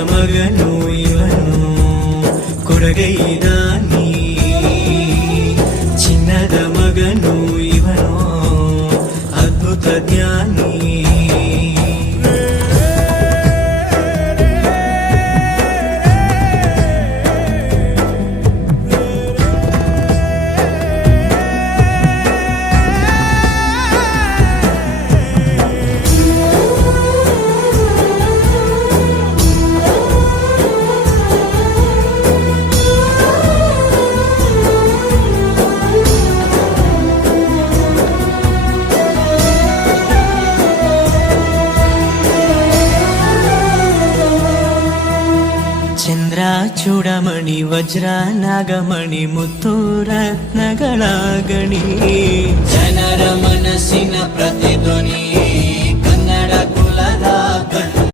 ಮಗನು ಇವನು ಕೊಡಗೈದಾನಿ ಚಿನ್ನದ ಮಗನು ಇವನು ಅದ್ಭುತ ಜ್ಞಾನಿ ಚೂಡಮಣಿ ವಜ್ರ ನಾಗಮಣಿ ಮುತ್ತು ರತ್ನಗಳ ಗಣಿ ಜನರ ಮನಸ್ಸಿನ ಪ್ರತಿಧ್ವನಿ ಕನ್ನಡ